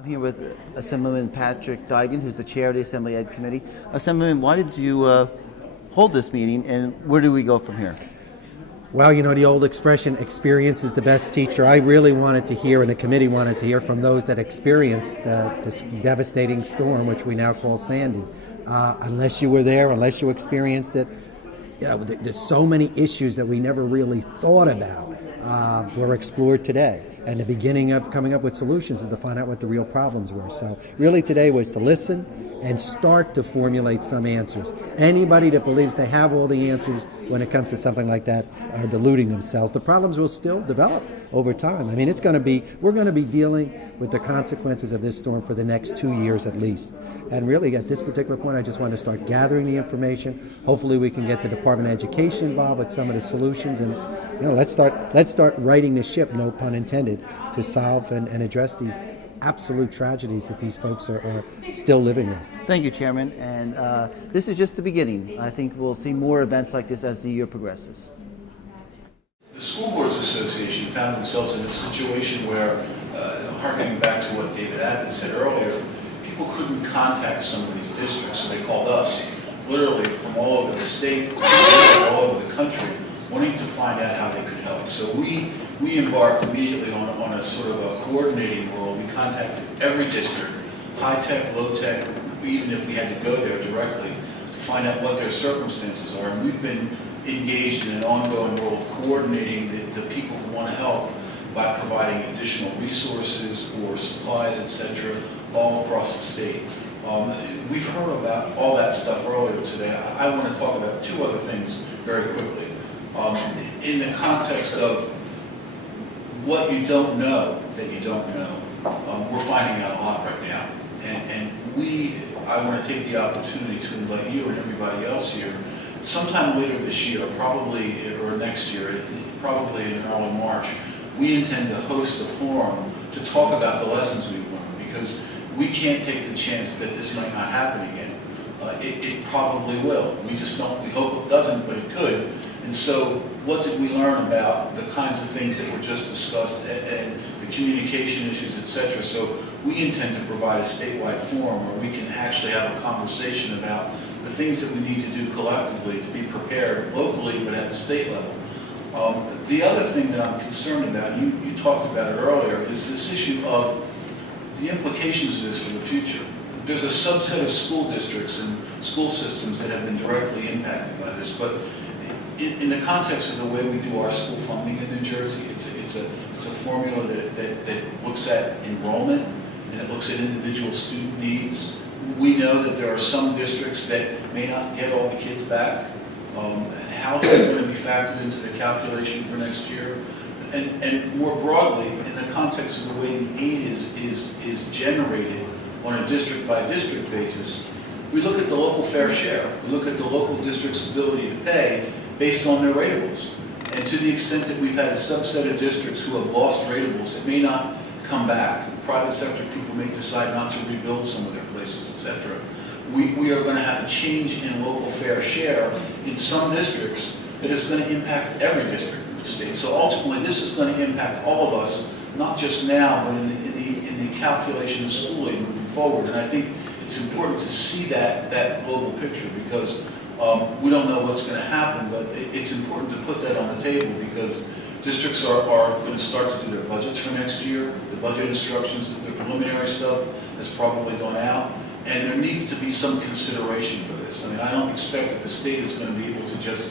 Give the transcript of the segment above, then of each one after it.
I'm here with Assemblyman Patrick Diegnan, who's the chair of the Assembly Ed Committee. Assemblyman, why did you hold this meeting, and where do we go from here? Well, you know the old expression, experience is the best teacher. I really wanted to hear, and the committee wanted to hear from those that experienced this devastating storm, which we now call Sandy. Unless you were there, unless you experienced it, there's so many issues that we never really thought about were explored today. And the beginning of coming up with solutions is to find out what the real problems were. So really today was to listen and start to formulate some answers. Anybody that believes they have all the answers when it comes to something like that are deluding themselves. The problems will still develop over time. I mean, we're going to be dealing with the consequences of this storm for the next 2 years at least. And really at this particular point, I just want to start gathering the information. Hopefully we can get the Department of Education involved with some of the solutions, and let's start righting the ship, no pun intended, to solve and address these absolute tragedies that these folks are still living with. Thank you, Chairman. And this is just the beginning. I think we'll see more events like this as the year progresses. The School Boards Association found themselves in a situation where, harkening back to what David Abbott said earlier, people couldn't contact some of these districts, so they called us, literally from all over the state, all over the country, wanting to find out how they could help. So we embarked immediately on a sort of a coordinating role. We contacted every district, high-tech, low-tech, even if we had to go there directly, to find out what their circumstances are. And we've been engaged in an ongoing role of coordinating the people who want to help by providing additional resources or supplies, etc., all across the state. We've heard about all that stuff earlier today. I want to talk about two other things very quickly. In the context of what you don't know that you don't know, we're finding out a lot right now. And I want to take the opportunity to invite you and everybody else here, sometime later this year, probably, or next year, probably in early March, we intend to host a forum to talk about the lessons we've learned, because we can't take the chance that this might not happen again. It probably will. We just don't, we hope it doesn't, but it could. And so what did we learn about the kinds of things that were just discussed and the communication issues, etc. So we intend to provide a statewide forum where we can actually have a conversation about the things that we need to do collectively to be prepared locally, but at the state level. The other thing that I'm concerned about, you talked about it earlier, is this issue of the implications of this for the future. There's a subset of school districts and school systems that have been directly impacted by this, but in the context of the way we do our school funding in New Jersey, it's a formula that looks at enrollment and it looks at individual student needs. We know that there are some districts that may not get all the kids back. How is that going to be factored into the calculation for next year? And more broadly, in the context of the way the aid is generated on a district-by-district basis, we look at the local fair share. We look at the local district's ability to pay based on their ratables. And to the extent that we've had a subset of districts who have lost ratables that may not come back, private sector people may decide not to rebuild some of their places, etc. We are going to have a change in local fair share in some districts that is going to impact every district in the state. So ultimately, this is going to impact all of us, not just now, but in the calculation of schooling moving forward. And I think it's important to see that global picture, because we don't know what's going to happen, but it's important to put that on the table, because districts are going to start to do their budgets for next year. The budget instructions, the preliminary stuff has probably gone out. And there needs to be some consideration for this. I mean, I don't expect that the state is going to be able to just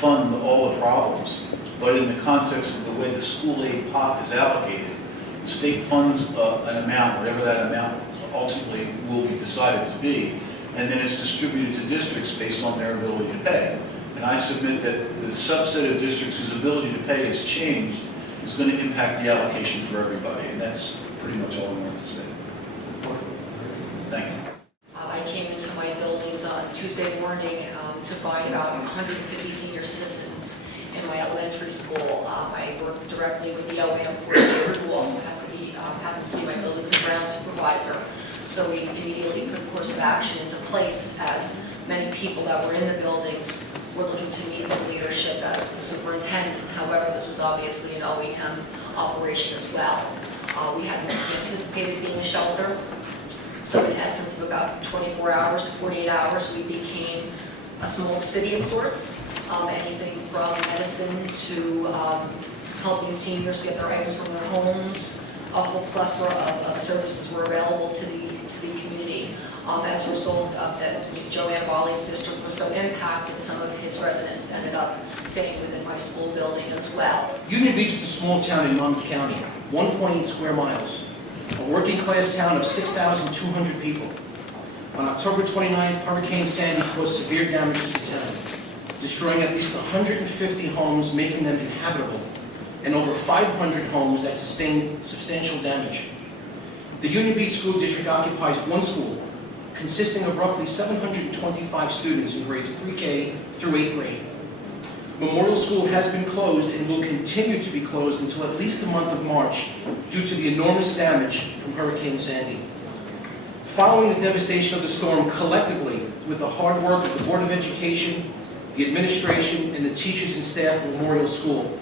fund all the problems, but in the context of the way the school aid pot is allocated, the state funds an amount, whatever that amount ultimately will be decided to be, and then it's distributed to districts based on their ability to pay. And I submit that the subset of districts whose ability to pay has changed is going to impact the allocation for everybody, and that's pretty much all I wanted to say. Thank you. I came into my buildings on Tuesday morning to find about 150 senior citizens in my elementary school. I work directly with the OAM coordinator, who also happens to be my buildings and grounds supervisor. So we immediately put a course of action into place, as many people that were in the buildings were looking to meet with leadership as the superintendent. However, this was obviously an OEM operation as well. We had anticipated being a shelter. So in essence of about 24 hours to 48 hours, we became a small city of sorts. Anything from medicine to helping seniors get their items from their homes. A whole plethora of services were available to the community. As a result of that, Joe Annibale's district was so impacted, some of his residents ended up staying within my school building as well. Union Beach is a small town in Monmouth County, 1.8 square miles, a working class town of 6,200 people. On October 29th, Hurricane Sandy caused severe damage to the town, destroying at least 150 homes, making them inhabitable, and over 500 homes that sustained substantial damage. The Union Beach School District occupies one school, consisting of roughly 725 students in grades pre-K through 8th grade. Memorial School has been closed and will continue to be closed until at least the month of March due to the enormous damage from Hurricane Sandy. Following the devastation of the storm, collectively, with the hard work of the Board of Education, the administration, and the teachers and staff of Memorial School,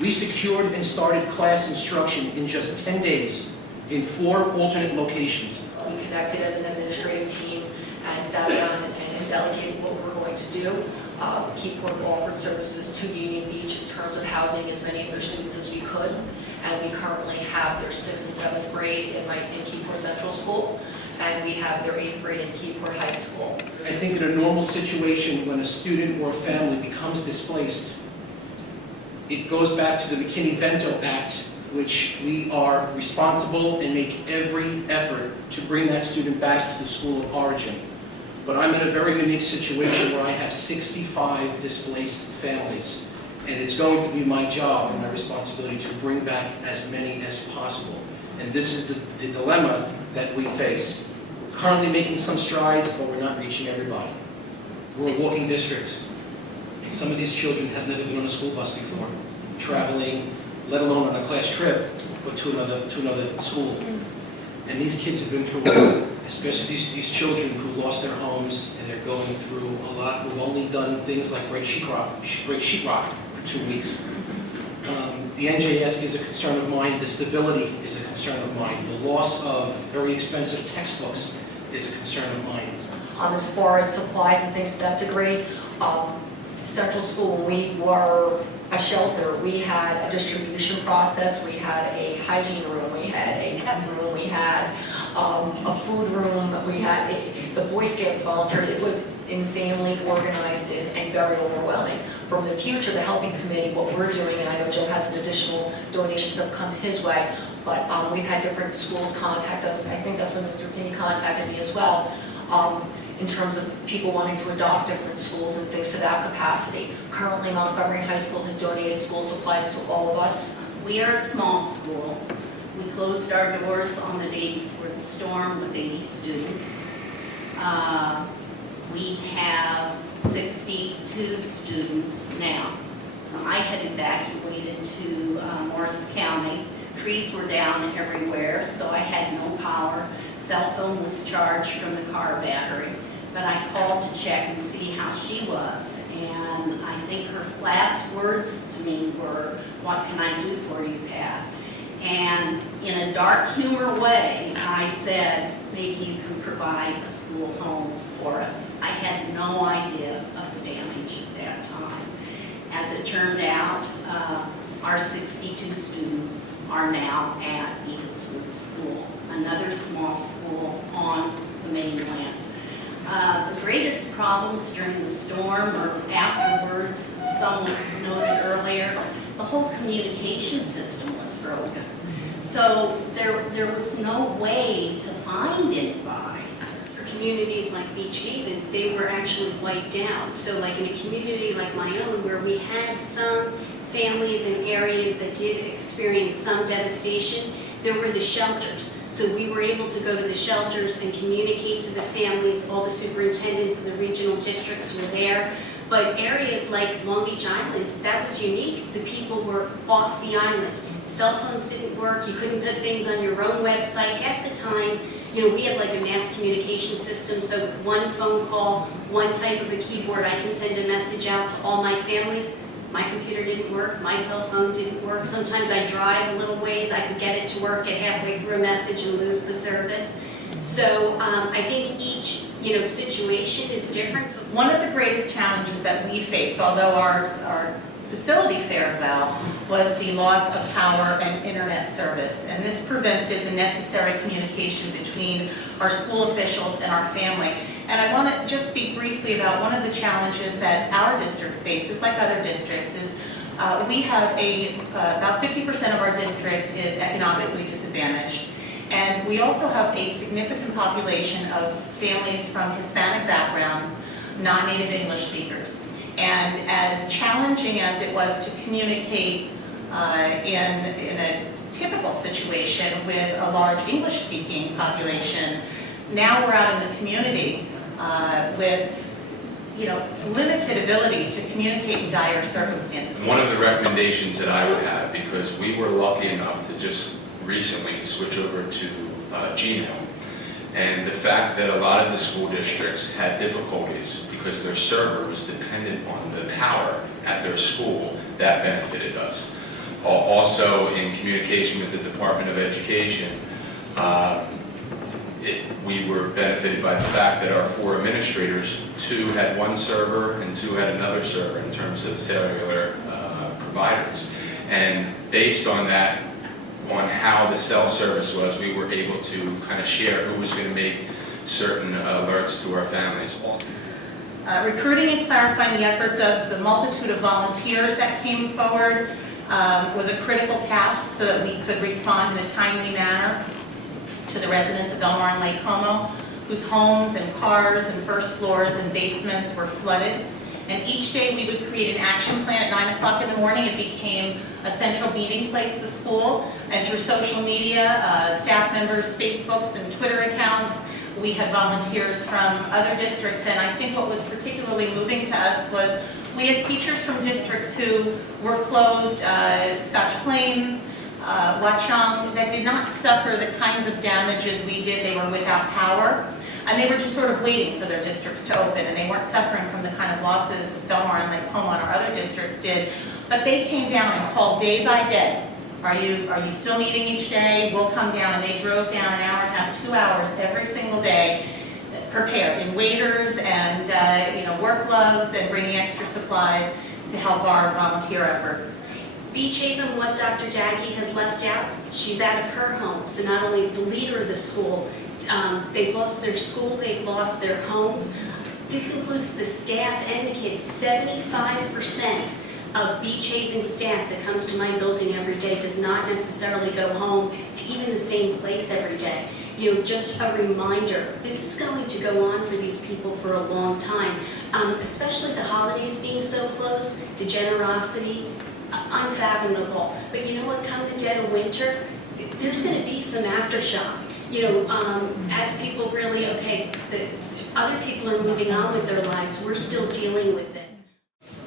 we secured and started class instruction in just 10 days in 4 alternate locations. We connected as an administrative team and sat down and delegated what we're going to do. Keyport offered services to Union Beach in terms of housing as many of their students as we could, and we currently have their 6th and 7th grade in Keyport Central School, and we have their 8th grade in Keyport High School. I think in a normal situation, when a student or a family becomes displaced, it goes back to the McKinney-Vento Act, which we are responsible and make every effort to bring that student back to the school of origin. But I'm in a very unique situation where I have 65 displaced families, and it's going to be my job and my responsibility to bring back as many as possible. And this is the dilemma that we face. We're currently making some strides, but we're not reaching everybody. We're a walking district. Some of these children have never been on a school bus before, traveling, let alone on a class trip, but to another school. And these kids have been through a lot, especially these children who lost their homes, and they're going through a lot, who've only done things like break sheetrock for 2 weeks. The NJS is a concern of mine, the stability is a concern of mine, the loss of very expensive textbooks is a concern of mine. As far as supplies and things to that degree, Central School, when we were a shelter, we had a distribution process, we had a hygiene room, we had a pet room, we had a food room, we had the Boy Scouts volunteered. It was insanely organized and very overwhelming. From the future, the helping committee, what we're doing, and I know Joe has some additional donations that have come his way, but we've had different schools contact us. I think that's when Mr. Pinney contacted me as well. In terms of people wanting to adopt different schools and things to that capacity. Currently, Montgomery High School has donated school supplies to all of us. We are a small school. We closed our doors on the day before the storm with 80 students. We have 62 students now. I had evacuated to Morris County. Trees were down everywhere, so I had no power. Cell phone was charged from the car battery, but I called to check and see how she was, and I think her last words to me were, "What can I do for you, Pat?" And in a dark humor way, I said, "Maybe you can provide a school home for us." I had no idea of the damage at that time. As it turned out, our 62 students are now at Eagleswood School, another small school on the mainland. The greatest problems during the storm or afterwards, someone noted earlier, the whole communication system was broken. So there was no way to find anybody. For communities like Beach Haven, they were actually wiped out. So like in a community like my own, where we had some families in areas that did experience some devastation, there were the shelters. So we were able to go to the shelters and communicate to the families. All the superintendents and the regional districts were there. But areas like Long Beach Island, that was unique. The people were off the island. Cell phones didn't work. You couldn't put things on your own website. Half the time, we have like a mass communication system. So with one phone call, one type of a keyboard, I can send a message out to all my families. My computer didn't work, my cell phone didn't work. Sometimes I drive a little ways, I could get it to work, get halfway through a message and lose the service. So I think each situation is different. One of the greatest challenges that we faced, although our facility fared well, was the loss of power and internet service. And this prevented the necessary communication between our school officials and our family. And I want to just speak briefly about one of the challenges that our district faces, like other districts, is we have about 50% of our district is economically disadvantaged. And we also have a significant population of families from Hispanic backgrounds, non-native English speakers. And as challenging as it was to communicate in a typical situation with a large English-speaking population, now we're out in the community with limited ability to communicate in dire circumstances. One of the recommendations that I would have, because we were lucky enough to just recently switch over to Gmail, and the fact that a lot of the school districts had difficulties because their server was dependent on the power at their school, that benefited us. Also, in communication with the Department of Education, we were benefited by the fact that our 4 administrators, 2 had one server and 2 had another server in terms of cellular providers. And based on that, on how the cell service was, we were able to kind of share who was going to make certain alerts to our families. Recruiting and clarifying the efforts of the multitude of volunteers that came forward was a critical task so that we could respond in a timely manner to the residents of Belmar and Lake Como, whose homes and cars and first floors and basements were flooded. And each day we would create an action plan at 9 o'clock in the morning. It became a central meeting place at the school. And through social media, staff members' Facebooks and Twitter accounts, we had volunteers from other districts. And I think what was particularly moving to us was we had teachers from districts who were closed, Scotch Plains, Watchung, that did not suffer the kinds of damages we did. They were without power. And they were just sort of waiting for their districts to open, and they weren't suffering from the kind of losses Belmar and Lake Como and our other districts did. But they came down and called day by day. Are you still meeting each day? We'll come down. And they drove down an hour and a half, 2 hours every single day, prepared in waders and work gloves and bringing extra supplies to help our volunteer efforts. Beach Haven, what Dr. Daggy has left out, she's out of her home. So not only the leader of the school, they've lost their school, they've lost their homes. This includes the staff and the kids. 75% of Beach Haven staff that comes to my building every day does not necessarily go home to even the same place every day. Just a reminder, this is going to go on for these people for a long time, especially the holidays being so close, the generosity, unfathomable. But you know what, come the dead of winter, there's going to be some aftershock. As people really, the other people are moving on with their lives, we're still dealing with this.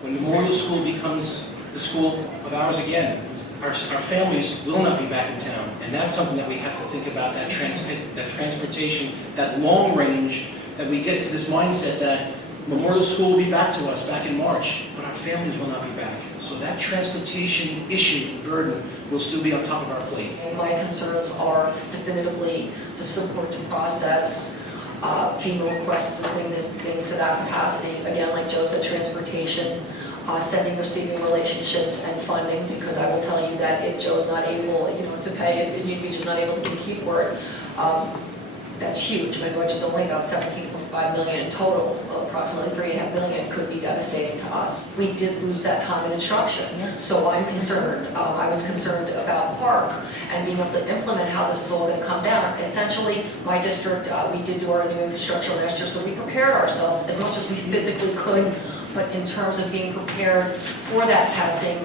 When Memorial School becomes the school of ours again, our families will not be back in town. And that's something that we have to think about, that transportation, that long range, that we get to this mindset that Memorial School will be back to us back in March, but our families will not be back. So that transportation issue, burden, will still be on top of our plate. My concerns are definitively the support to process FEMA requests and things to that capacity. Again, like Joe said, transportation, sending, receiving relationships, and funding, because I will tell you that if Joe's not able, to pay, if UB is not able to do Keyport, that's huge. My budget's only about $17.5 million in total. Approximately $3.5 million could be devastating to us. We did lose that time in instruction, so I'm concerned. I was concerned about Park and being able to implement how this is all going to come down. Essentially, my district, we did do our new infrastructure last year, so we prepared ourselves as much as we physically could, but in terms of being prepared for that testing,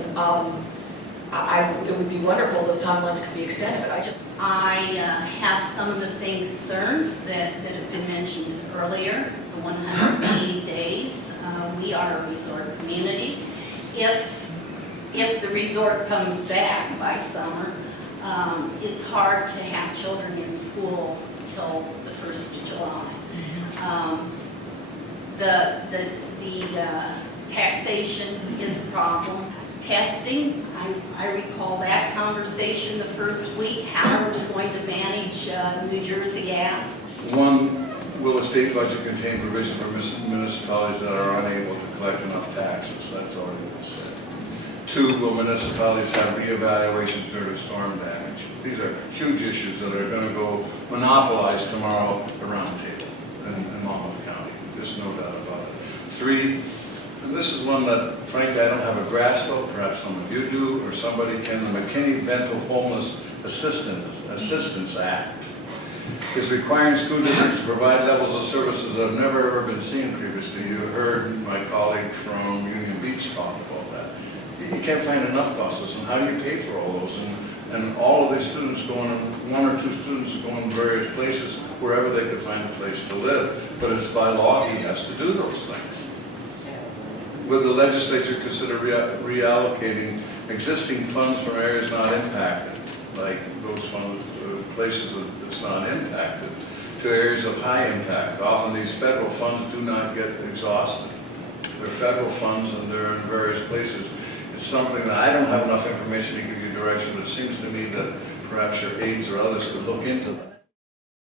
it would be wonderful if those timelines could be extended, but I have some of the same concerns that have been mentioned earlier, the 180 days. We are a resort community. If the resort comes back by summer, it's hard to have children in school until the 1st of July. The taxation is a problem. testing. I recall that conversation the first week, how are we going to manage New Jersey gas? One, will the state budget contain provision for municipalities that are unable to collect enough taxes? That's already been said. Two, will municipalities have reevaluations due to storm damage? These are huge issues that are going to go monopolize tomorrow the roundtable in Monmouth County. There's no doubt about it. Three, and this is one that, frankly, I don't have a grasp of. Perhaps some of you do, or somebody can. The McKinney-Vento Homeless Assistance Act is requiring school districts to provide levels of services that have never ever been seen previously. You heard my colleague from Union Beach talk about that. You can't find enough buses, and how do you pay for all those? And all of these students going, one or two students going to various places, wherever they could find a place to live. But it's by law he has to do those things. Would the legislature consider reallocating existing funds from areas not impacted, like those funds, places that's not impacted, to areas of high impact? Often these federal funds do not get exhausted. They're federal funds and they're in various places. It's something that I don't have enough information to give you direction, but it seems to me that perhaps your aides or others could look into that.